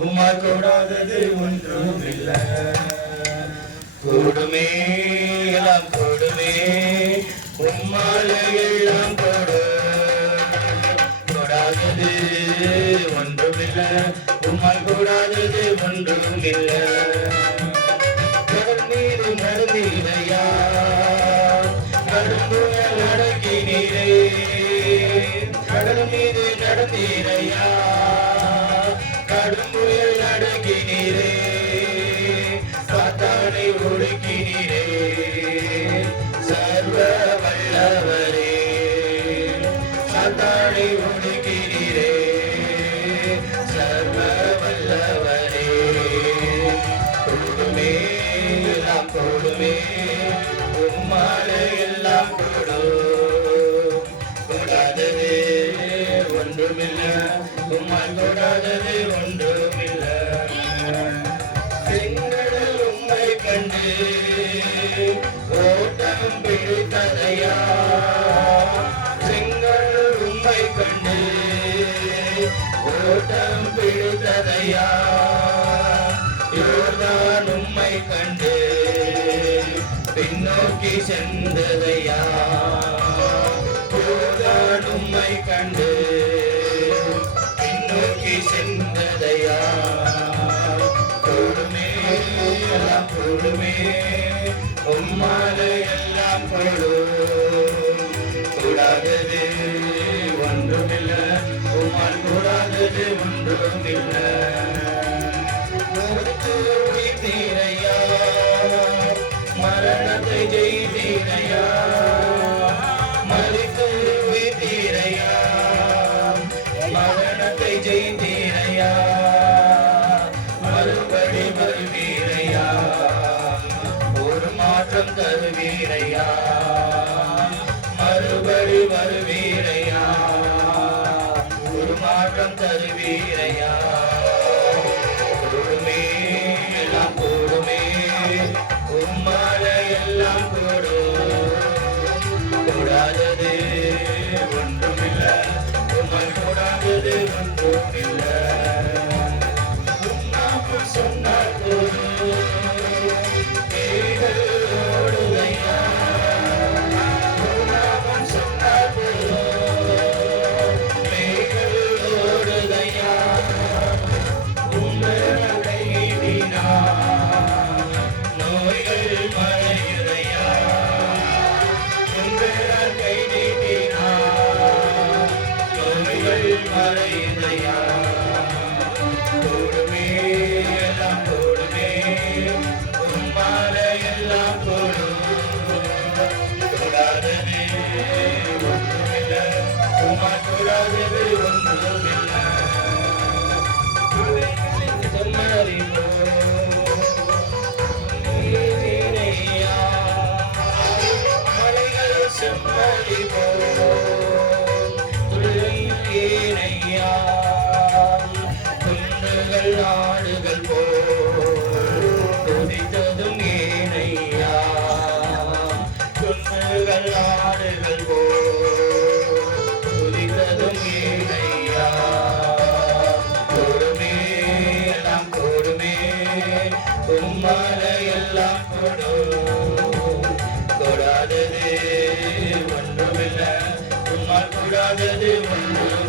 உமா கூடாதது ஒன்றும் இல்லை கூடுமே எல்லாம் கூடுமே உம்மால எல்லாம் கொடு. கூடாதது ஒன்றும் இல்லை உம்மா கூடாதது ஒன்றும் இல்லை கருநீர் மருந்தீரையா கடல் நடக்கினீரே கடல் மீது நடந்தீரையா? சாத்தானை ஒடுக்கினீரே சர்வ வல்லவரே கொடுமே எல்லாம் கொடுமே உம்மாலே எல்லாம் கொடு கூடாதது ஒன்றுமில்லை. உம்மால் கூடாதது ஒன்றுமில்லை. செங்கடல் உம்மை கண்டு ஓட்டம் பிடித்ததையா? ஓட்டம் பிடித்ததையா? யோர்தான் உம்மை கண்டு பின்னோக்கி சென்றதையா? யோர்தான் உம்மை கண்டு பின்னோக்கி சென்றதையா? கொடுமே எல்லாம் பொழுமே உம்மால எல்லாம் பொழு கூடாதது ஒன்றுமே கூடாதது ஒன்றுமில்லை மறுத்து மரணத்தை ஜெய்தீரையா மறித்து உயிர்த்தீரையா மரணத்தை ஜெயித்தீரையா மறுபடி வருவீரையா? ஒரு மாற்றம் தருவீரையா? மறுபடி வருவீர் மாற்றம் தருவீரையா? கூடுமே எல்லாம் கூடுமே. உம்மால எல்லாம் கூடும். கூடாதது ஒன்றுமில்லை. உம்மால் கூடாதது ஒன்றுமில்லை. கொடாதது ஒன்றுமில்லை. உம்மால் கூடாதது ஒன்று